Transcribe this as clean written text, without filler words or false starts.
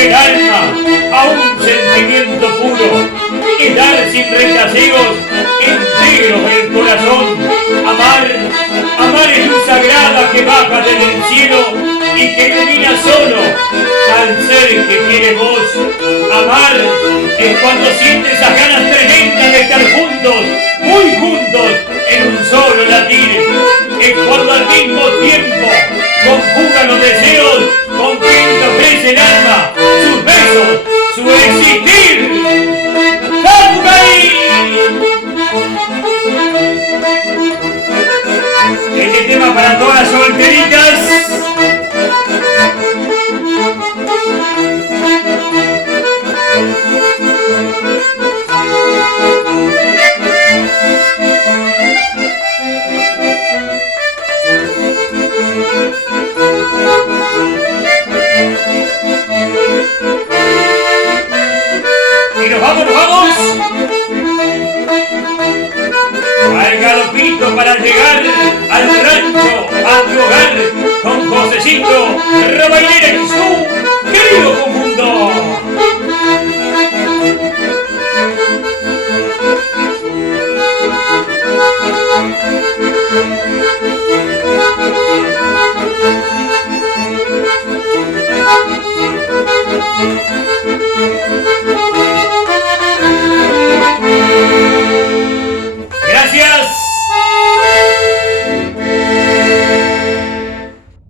el alma a un sentimiento puro y dar sin rechaceos enteros el corazón. Amar es luz sagrada que baja desde el cielo y que ilumina solo al ser que quiere vos. Amar es cuando sientes esas ganas tremendas de estar juntos, muy juntos, en un solo latir. Es cuando al mismo tiempo conjugan los deseos con quien te ofrece el alma, sus besos, su existir. ¡Capucaí! Este tema para todas las solteritas. Y nos vamos al galopito para llegar al rancho, a tu hogar con Josecito Robainera.